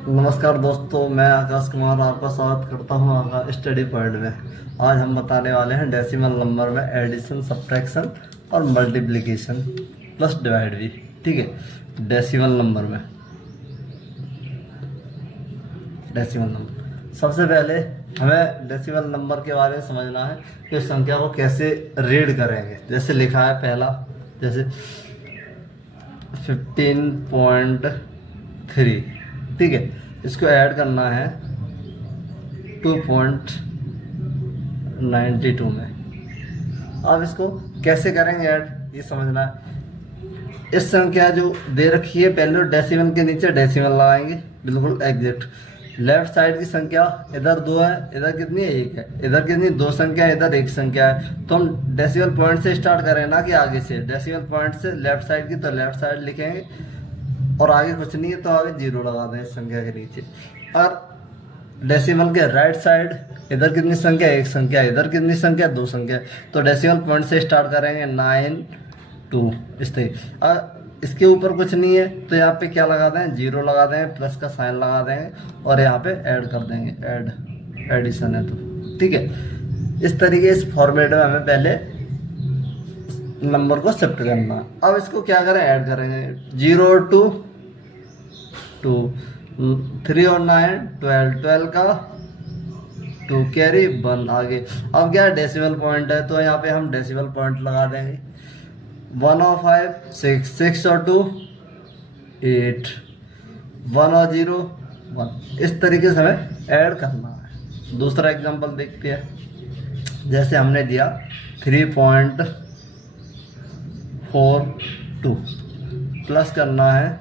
नमस्कार दोस्तों, मैं आकाश कुमार आपका स्वागत करता हूं आकाश स्टडी पॉइंट में। आज हम बताने वाले हैं डेसिमल नंबर में एडिशन, सब्ट्रैक्शन और मल्टीप्लिकेशन प्लस डिवाइड भी। ठीक है, डेसिमल नंबर में डेसिमल नंबर सबसे पहले हमें डेसिमल नंबर के बारे में समझना है कि इस संख्या को कैसे रीड करेंगे। जैसे लिखा है पहला, जैसे 15.3। ठीक है, इसको ऐड करना है 2.92 में। अब इसको कैसे करेंगे ऐड, ये समझना है। इस संख्या जो दे रखी है, पहले डेसिमल के नीचे डेसिमल लगाएंगे, बिल्कुल एग्जैक्ट। लेफ्ट साइड की संख्या इधर 2 है, इधर कितनी है, 1 है। इधर कितनी, 2 संख्या है, इधर 1 संख्या है। तो हम डेसिमल पॉइंट से स्टार्ट करें ना कि आगे से। डेसिमल पॉइंट से लेफ्ट साइड की तो लेफ्ट साइड लिखेंगे, और आगे कुछ नहीं है तो आगे 0 लगा दें इस संख्या के नीचे। और डेसिमल के राइट साइड, इधर कितनी संख्या, 1 संख्या, इधर कितनी संख्या, 2 संख्या। तो डेसिमल पॉइंट से स्टार्ट करेंगे 9 2 इस तरीके। और इसके ऊपर कुछ नहीं है तो यहाँ पे क्या लगा दें, 0 लगा दें, प्लस का साइन लगा देंगे और यहाँ पे ऐड कर देंगे। एडिशन है तो ठीक है। इस तरीके, इस फॉर्मेट में हमें पहले नंबर को शिफ्ट करना। अब इसको क्या करें, ऐड करेंगे। 0 और 2 2, 3 और 9 12, 12 का 2 कैरी 1 आगे। अब क्या है, डेसिमल पॉइंट है तो यहाँ पे हम डेसिमल पॉइंट लगा देंगे। 1 और 5 6, 6 और 2 8, 1 और 0 1। इस तरीके से हमें ऐड करना है। दूसरा एग्जांपल देखते हैं। जैसे हमने दिया 3.42 प्लस करना है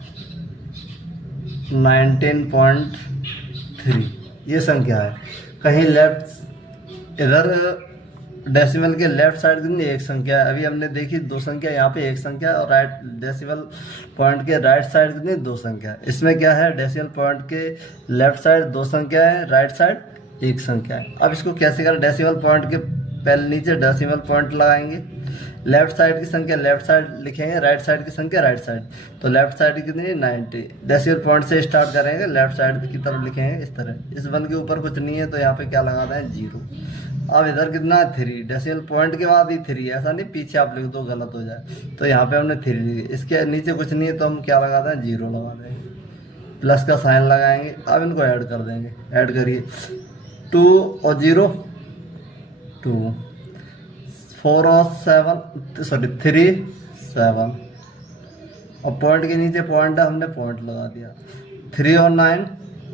19.3। ये संख्या है। कहीं लेफ्ट, इधर डेसिमल के लेफ्ट साइड कितनी, 1 संख्या है। अभी हमने देखी 2 संख्या, यहाँ पे 1 संख्या है। और राइट डेसिमल पॉइंट के राइट साइड कितनी, 2 संख्या है। इसमें क्या है, डेसिमल पॉइंट के लेफ्ट साइड 2 संख्या है, राइट साइड 1 संख्या है। अब इसको कैसे करें, डेसिमल पॉइंट के पहले नीचे डेसिमल पॉइंट लगाएंगे। लेफ्ट साइड की संख्या लेफ्ट साइड लिखेंगे, राइट साइड की संख्या राइट साइड। तो लेफ्ट साइड की कितनी, 90। डेसिमल पॉइंट से स्टार्ट करेंगे, लेफ्ट साइड की तरफ लिखेंगे इस तरह। इस 1 के ऊपर कुछ नहीं है तो यहाँ पे क्या लगाना है, 0। अब इधर कितना है, 3। डेसिमल पॉइंट के बाद ही 3 है, ऐसा नहीं पीछे आप लिख दो गलत हो जाए। तो यहाँ पे हमने 3 लिखी। इसके नीचे कुछ नहीं है तो हम क्या लगाते हैं, 0 लगा देंगे, प्लस का साइन लगाएंगे। अब इनको ऐड कर देंगे। ऐड करिए, 2 और 0 2, 4 और 7 सॉरी 3 7। और पॉइंट के नीचे पॉइंट है, हमने पॉइंट लगा दिया। 3 और 9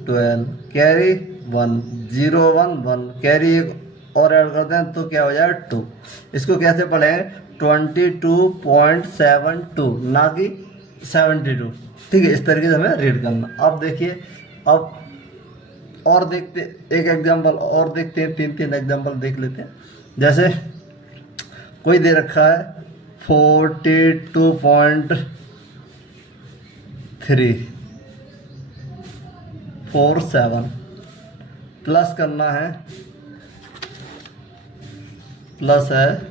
12 कैरी 1 0 1 1 कैरी 1 और ऐड करते हैं तो क्या हो जाए, 2। इसको कैसे पढ़ेंगे, 22.72 ना कि 72। ठीक है, इस तरीके से हमें रीड करना। अब देखिए, अब और देखते, एक एग्जांपल और देखते हैं, 3 एग्जांपल देख लेते हैं। जैसे कोई दे रखा है 42.347 प्लस करना है, प्लस है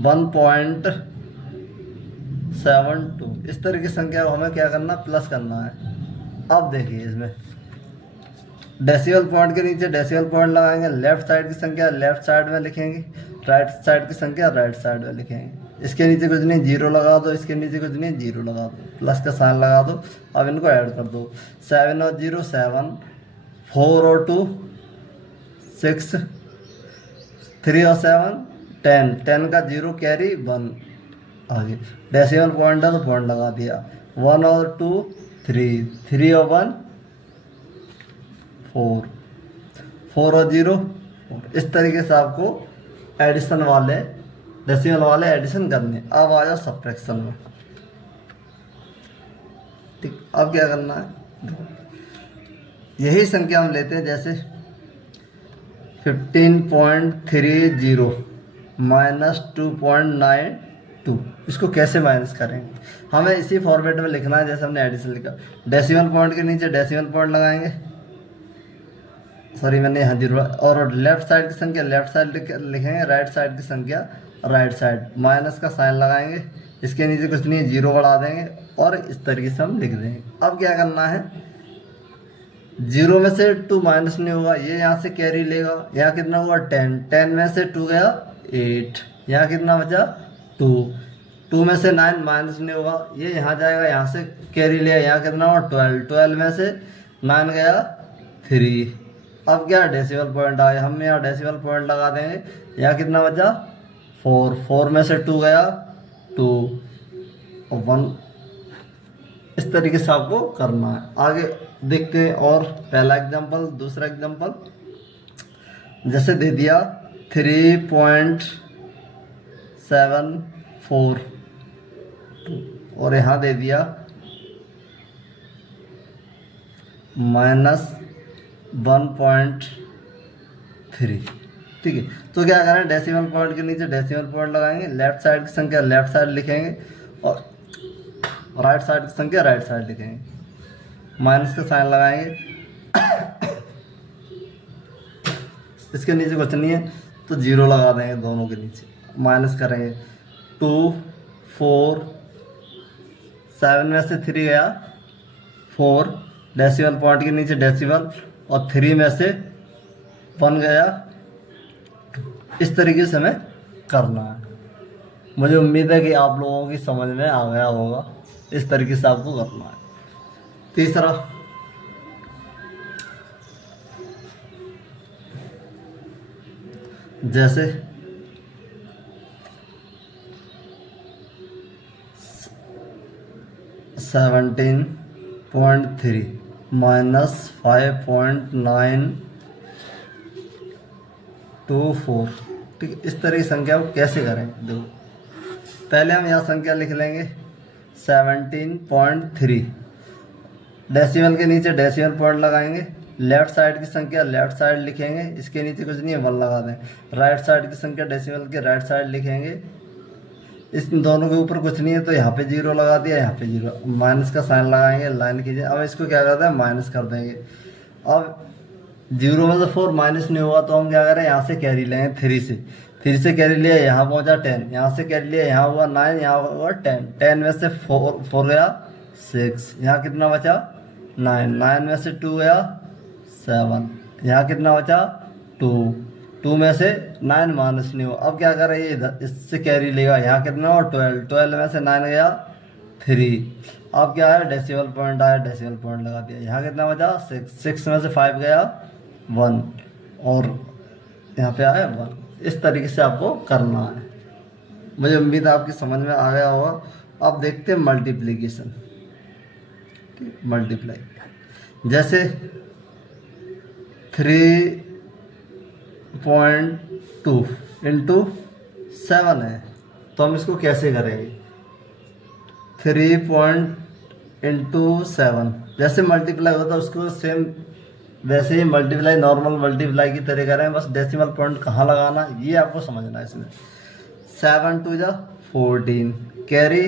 1.72। इस तरह की संख्या को हमें क्या करना, प्लस करना है। अब देखिए, इसमें डेसिमल पॉइंट के नीचे डेसिमल पॉइंट लगाएंगे। लेफ्ट साइड की संख्या लेफ्ट साइड में लिखेंगे, राइट साइड की संख्या राइट साइड में लिखेंगे। इसके नीचे कुछ नहीं, 0 लगा दो। इसके नीचे कुछ नहीं, 0 लगा दो, प्लस का साइन लगा दो। अब इनको ऐड कर दो। 7 और 0 7, 4 और 2 6, 3 और 7 10, 10 का 0 कैरी 1 आगे। डेसिमल पॉइंट है तो पॉइंट लगा दिया। 1 और 2 3, 3 और 1 4, 4 और 0 4। इस तरीके से आपको एडिशन वाले, डेसिमल वाले एडिशन करने। अब आ जाओ सब्ट्रैक्शन में। ठीक, अब क्या करना है, यही संख्या हम लेते हैं। जैसे 15.30 माइनस 2.92। इसको कैसे माइनस करेंगे, हमें इसी फॉर्मेट में लिखना है जैसे हमने एडिशन लिखा। डेसिमल पॉइंट के नीचे डेसिमल पॉइंट लगाएंगे, सॉरी मैंने यहाँ 0। और लेफ्ट साइड की संख्या लेफ्ट साइड लिखेंगे, राइट साइड की संख्या राइट साइड। माइनस का साइन लगाएंगे, इसके नीचे कुछ नहीं है, 0 बढ़ा देंगे और इस तरीके से हम लिख देंगे। अब क्या करना है, जीरो में से टू माइनस नहीं होगा, ये यहाँ से कैरी लेगा, यहाँ कितना हुआ 10, 10 में से टू गया 8, यहाँ कितना बचा 2, 2 में से 9 माइनस नहीं होगा, ये यहाँ जाएगा, यहाँ से कैरी लिया, यहाँ कितना हुआ 12, 12 में से 9 गया 3। अब क्या डेसिमल पॉइंट आए, हम यहाँ डेसिमल पॉइंट लगा देंगे, यहाँ कितना बचा 4, 4 में से 2 गया 2 और 1। इस तरीके से आपको करना है। आगे देखते हैं और पहला एग्जांपल, दूसरा एग्जांपल जैसे दे दिया 3.74 और यहाँ दे दिया -1.3। ठीक है, तो क्या करें, डेसिमल पॉइंट के नीचे डेसिमल पॉइंट लगाएंगे, लेफ्ट साइड की संख्या लेफ्ट साइड लिखेंगे और राइट साइड की संख्या राइट साइड लिखेंगे, माइनस का साइन लगाएंगे। इसके नीचे कुछ नहीं है तो जीरो लगा देंगे, दोनों के नीचे माइनस करेंगे। 2, 4, 7 में से 3 गया 4, डेसिमल पॉइंट के नीचे डेसिमल, और 3 में से 1 गया। इस तरीके से हमें करना है। मुझे उम्मीद है कि आप लोगों की समझ में आ गया होगा, इस तरीके से आपको करना है। तीसरा जैसे 17.3 -5.924। ठीक है, इस तरह की संख्या को कैसे करें, देखो पहले हम यहाँ संख्या लिख लेंगे 17.3, डेसिमल के नीचे डेसिमल पॉइंट लगाएंगे, लेफ्ट साइड की संख्या लेफ्ट साइड लिखेंगे, इसके नीचे कुछ नहीं है 1 लगा दें, राइट साइड की संख्या डेसिमल के राइट साइड लिखेंगे, इस दोनों के ऊपर कुछ नहीं है तो यहाँ पे 0 लगा दिया, यहाँ पे 0, माइनस का साइन लगाएंगे, लाइन कीजिए। अब इसको क्या करते हैं, माइनस कर देंगे। अब 0 में से 4 माइनस नहीं हुआ तो हम क्या करें, यहाँ से कैरी लेंगे 3 से, 3 से कैरी लिया, यहाँ पहुँचा 10, यहाँ से कैरी लिया, यहाँ हुआ 9, यहाँ हुआ 10, 10 में से 4 गया 6, यहाँ कितना बचा 9, 9 में से 2 गया 7, यहाँ कितना बचा 2, 2 में से 9 माइनस नहीं हो। अब क्या कर रहे हैं, इधर इससे कैरी लेगा, यहाँ कितना हो 12, 12 में से 9 गया 3। अब क्या है, डेसिमल पॉइंट आया, डेसिमल पॉइंट लगा दिया, यहाँ कितना बचा 6, 6 में से 5 गया 1 और यहाँ पे आया 1। इस तरीके से आपको करना है। मुझे उम्मीद है आपकी समझ में आ गया होगा। अब देखते हैं मल्टीप्लिकेशन, मल्टीप्लाई। जैसे 3.2 इंटू 7 है तो हम इसको कैसे करेंगे, 3.7 जैसे मल्टीप्लाई होता है उसको सेम वैसे ही मल्टीप्लाई, नॉर्मल मल्टीप्लाई की तरह करें, बस डेसिमल पॉइंट कहाँ लगाना ये आपको समझना है। इसमें 7 2 जा 14, कैरी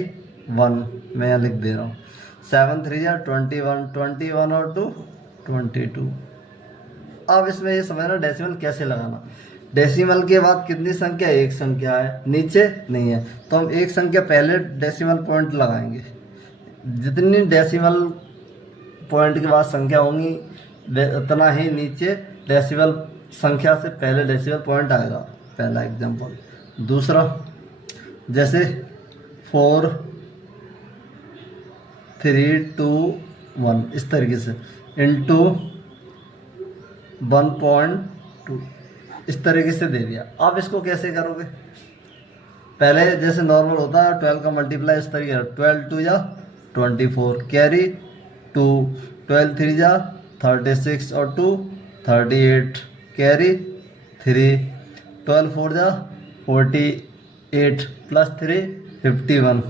1 मैं यहाँ लिख दे रहा हूँ, 7 3 जा 21, 21 और 2 22। अब इसमें ये समझना डेसिमल कैसे लगाना। डेसिमल के बाद कितनी संख्या, एक संख्या है, नीचे नहीं है तो हम एक संख्या पहले डेसिमल पॉइंट लगाएंगे। जितनी डेसिमल पॉइंट के बाद संख्या होंगी उतना ही नीचे डेसिमल संख्या से पहले डेसिमल पॉइंट आएगा। पहला एग्जांपल। दूसरा जैसे 4 3 2 1 इस तरीके से इंटू 1.2 इस तरीके से दे दिया। अब इसको कैसे करोगे, पहले जैसे नॉर्मल होता है 12 का मल्टीप्लाई इस तरीके, 12 2 जा 24, कैरी 2, 12 3 जा 36 और 2 38, कैरी 3, 12 4 जा 48 प्लस 3 51।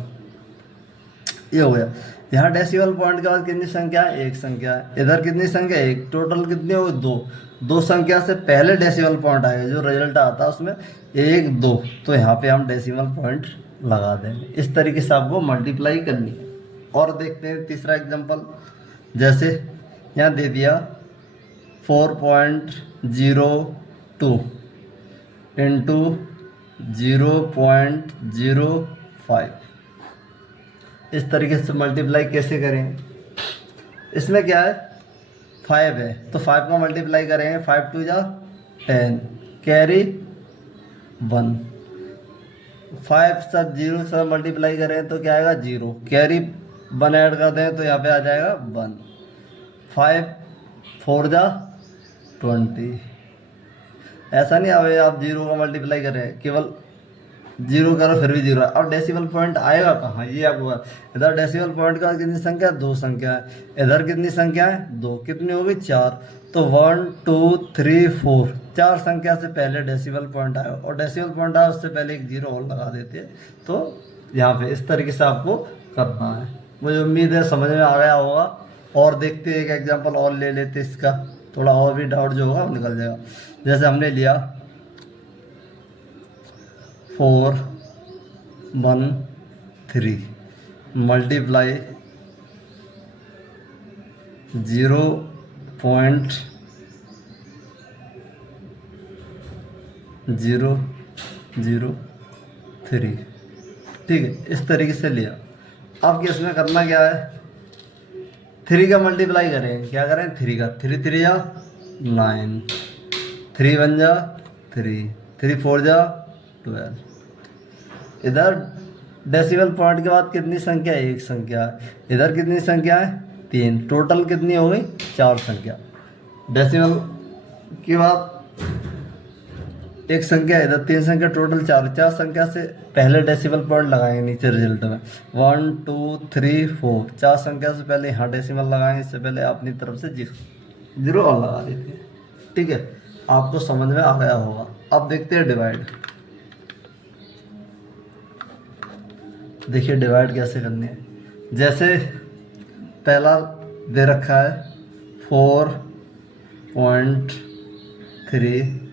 ये हो गया। यहाँ डेसिमल पॉइंट के बाद कितनी संख्या है, एक संख्या है। इधर कितनी संख्या है, एक। टोटल कितनी हो, 2। 2 संख्या से पहले डेसिमल पॉइंट आएगा, जो रिजल्ट आता है उसमें 1 2, तो यहाँ पे हम डेसिमल पॉइंट लगा देंगे। इस तरीके से आपको मल्टीप्लाई करनी है। और देखते हैं तीसरा एग्जांपल। जैसे यहाँ दे दिया 4.02 इंटू 0.05। इस तरीके से मल्टीप्लाई कैसे करें, इसमें क्या है 5 है तो 5 का मल्टीप्लाई करेंगे, 5 2 जा 10, कैरी 1, 5 साथ 0 से मल्टीप्लाई करें तो क्या आएगा 0, कैरी 1 ऐड कर दें तो यहाँ पे आ जाएगा 1, 5 4 जा 20। ऐसा नहीं आवे आप 0 का मल्टीप्लाई करें, केवल 0 करो फिर भी 0। अब डेसिमल पॉइंट आएगा कहाँ, ये आपको इधर डेसिमल पॉइंट का कितनी संख्या है, 2 संख्या है। इधर कितनी संख्या है, 2, कितनी होगी 4। तो 1 2 3 4 4 संख्या से पहले डेसिमल पॉइंट आएगा, और डेसिमल पॉइंट आया उससे पहले एक 0 और लगा देते हैं। तो यहाँ पे इस तरीके से आपको करना है। मुझे उम्मीद है समझ में आ गया होगा। और देखते हैं, एक एग्जाम्पल और ले लेते इसका, थोड़ा और भी डाउट जो होगा वो निकल जाएगा। जैसे हमने लिया 4 1 3 मल्टीप्लाई 0.003, ठीक है, इस तरीके से लिया। अब केस में करना क्या है, 3 का मल्टीप्लाई करें, क्या करें 3 का, 3 3 जा 9, 3 1 जा 3, 3 4 जा 12। इधर डेसिमल पॉइंट के बाद कितनी संख्या है, एक संख्या। इधर कितनी संख्या है, 3, टोटल कितनी हो गई 4 संख्या। डेसिमल के बाद एक संख्या, इधर 3 संख्या, टोटल 4। 4 संख्या से पहले डेसिमल पॉइंट लगाएंगे नीचे रिजल्ट में, 1 2 3 4। 4 संख्या से पहले यहाँ डेसिमल लगाएंगे, इससे पहले अपनी तरफ से 0 और लगा देते हैं, ठीक है। आपको समझ में आ गया होगा। अब देखते हैं डिवाइड। देखिए डिवाइड कैसे करनी है। जैसे पहला दे रखा है 4.3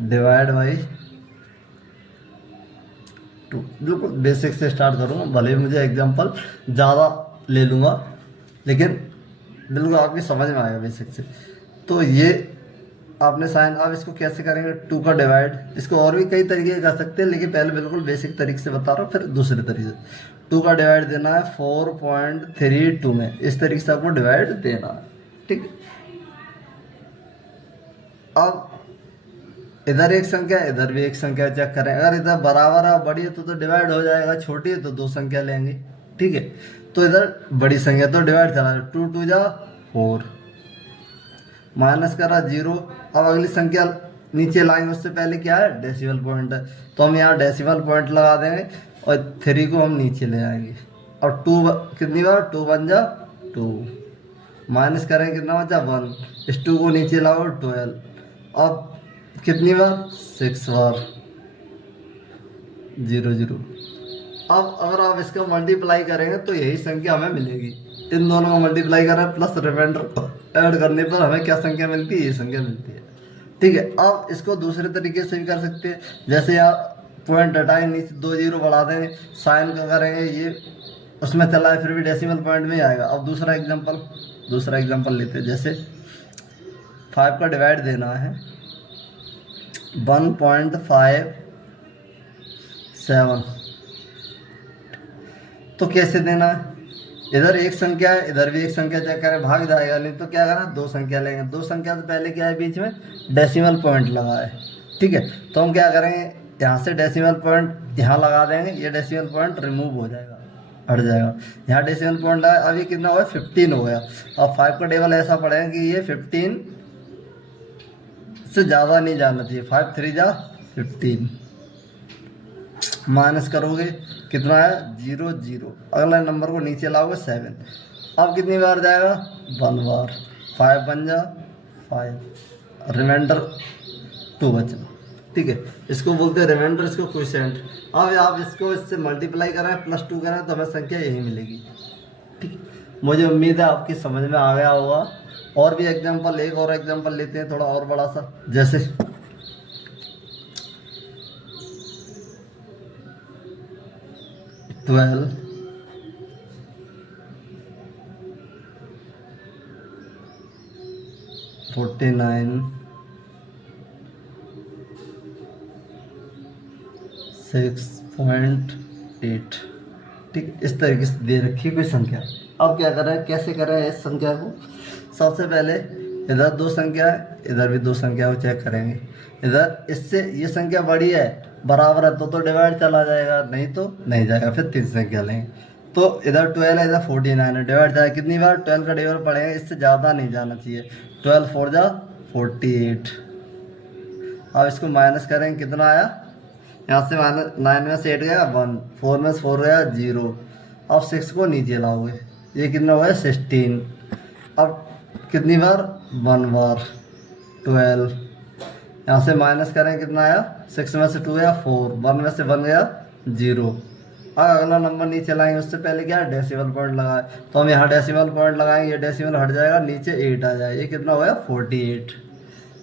डिवाइड बाई 2। बिल्कुल बेसिक से स्टार्ट करूँगा, भले ही मुझे एग्जांपल ज़्यादा ले लूँगा, लेकिन बिल्कुल आपकी समझ में आएगा बेसिक से। तो ये आपने साइन। अब इसको कैसे करेंगे, 2 का डिवाइड। इसको और भी कई तरीके कर सकते हैं, लेकिन पहले बिल्कुल बेसिक तरीके से बता रहा हूँ, फिर दूसरे तरीके से। 2 का डिवाइड देना है 4.32 में, इस तरीके से आपको डिवाइड देना है, ठीक है। अब इधर एक संख्या, इधर भी एक संख्या चेक करें। अगर इधर बराबर है, बड़ी है तो डिवाइड हो जाएगा, छोटी है तो 2 संख्या लेंगे, ठीक है। तो इधर बड़ी संख्या तो डिवाइड करा, 2 2 जा 4, माइनस करा 0। अब अगली संख्या नीचे लाएंगे, उससे पहले क्या है डेसिमल पॉइंट है, तो हम यहाँ डेसिमल पॉइंट लगा देंगे और 3 को हम नीचे ले आएंगे। और 2 कितनी बार, 2 1 जा 2, माइनस करेंगे कितना बचा 1, इस 2 को नीचे लाओ 12। अब कितनी बार 6 बार 0 0। अब अगर आप इसका मल्टीप्लाई करेंगे तो यही संख्या हमें मिलेगी। इन दोनों का मल्टीप्लाई करें प्लस रिमाइंडर ऐड करने पर हमें क्या संख्या मिलती है, ये संख्या मिलती है, ठीक है। अब इसको दूसरे तरीके से भी कर सकते हैं। जैसे यहाँ पॉइंट हटाए, नीचे 2 0 बढ़ा देंगे, साइन का करेंगे, ये उसमें चला है फिर भी डेसिमल पॉइंट में ही आएगा। अब दूसरा एग्जांपल लेते हैं। जैसे 5 का डिवाइड देना है 1.57, तो कैसे देना है, इधर एक संख्या है, इधर भी एक संख्या चेक करें, भाग जाएगा, नहीं तो क्या करना 2 संख्या लेंगे। 2 संख्या से पहले क्या है, बीच में डेसिमल पॉइंट लगा है, ठीक है। तो हम क्या करेंगे, यहाँ से डेसिमल पॉइंट यहाँ लगा देंगे, ये डेसिमल पॉइंट रिमूव हो जाएगा, हट जाएगा। यहाँ डेसिमल पॉइंट लगा, अभी कितना हुआ 15 हो गया। अब 5 का टेबल ऐसा पड़ेगा कि ये 15 से ज़्यादा नहीं जाना चाहिए। 5 3 जा 15, माइनस करोगे कितना है 0 0। अगला नंबर को नीचे लाओगे 7। अब कितनी बार जाएगा 1 बार, 5 1 जा 5, रिमाइंडर 2 बचा, ठीक है। इसको बोलते हैं रिमाइंडर, इसको क्वोशिएंट। अब आप इसको इससे मल्टीप्लाई करें +2 करें तो हमें संख्या यही मिलेगी, ठीक। मुझे उम्मीद है आपकी समझ में आ गया होगा। और भी एग्जांपल, एक और एग्जांपल लेते हैं थोड़ा और बड़ा सा। जैसे 12 49 6.8, ठीक, इस तरीके से दे रखी है कोई संख्या। अब क्या करें, कैसे करें इस संख्या को? सबसे पहले इधर दो संख्या है, इधर भी दो संख्या को चेक करेंगे। इधर इससे ये संख्या बड़ी है, बराबर है तो डिवाइड चला जाएगा, नहीं तो नहीं जाएगा, फिर तीसरी संख्या लेंगे। तो इधर 12 है, इधर 49 है, डिवाइड जाएगा कितनी बार? 12 का डिवाइड पड़ेगा, इससे ज़्यादा नहीं जाना चाहिए। 12 4 जा 48। अब इसको माइनस करेंगे, कितना आया? यहाँ से माइनस 9 में से 8 गया 1, 4 में से 4 गया 0। अब 6 को नीचे लाओगे, ये कितना हुआ? 16। अब कितनी बार? 1 बार। 12। यहाँ से माइनस करें, कितना आया? 6 में से 2 गया 4, 1 में से 1 गया 0। अब अगला नंबर नीचे लाएंगे, उससे पहले क्या है? डेसिमल पॉइंट लगाए, तो हम यहाँ डेसिमल पॉइंट लगाएंगे, ये डेसिमल हट जाएगा, नीचे 8 आ जाए, ये कितना हुआ? 48।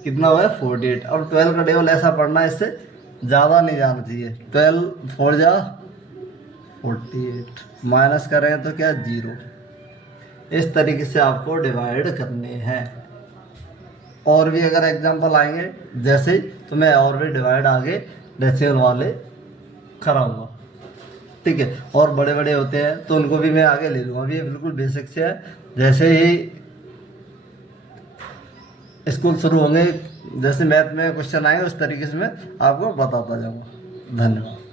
कितना हुआ? 48। अब 12 का टेबल ऐसा पढ़ना है, इससे ज़्यादा नहीं जाना चाहिए। 12 4 जा 48, माइनस करेंगे तो क्या? 0। इस तरीके से आपको डिवाइड करने हैं। और भी अगर एग्जांपल आएंगे जैसे, तो मैं और भी डिवाइड आगे डेसिमल वाले कराऊंगा, ठीक है। और बड़े बड़े होते हैं तो उनको भी मैं आगे ले लूँगा। अभी ये बिल्कुल बेसिक से है, जैसे ही स्कूल शुरू होंगे, जैसे मैथ में क्वेश्चन आएंगे उस तरीके से मैं आपको बताता जाऊँगा। धन्यवाद।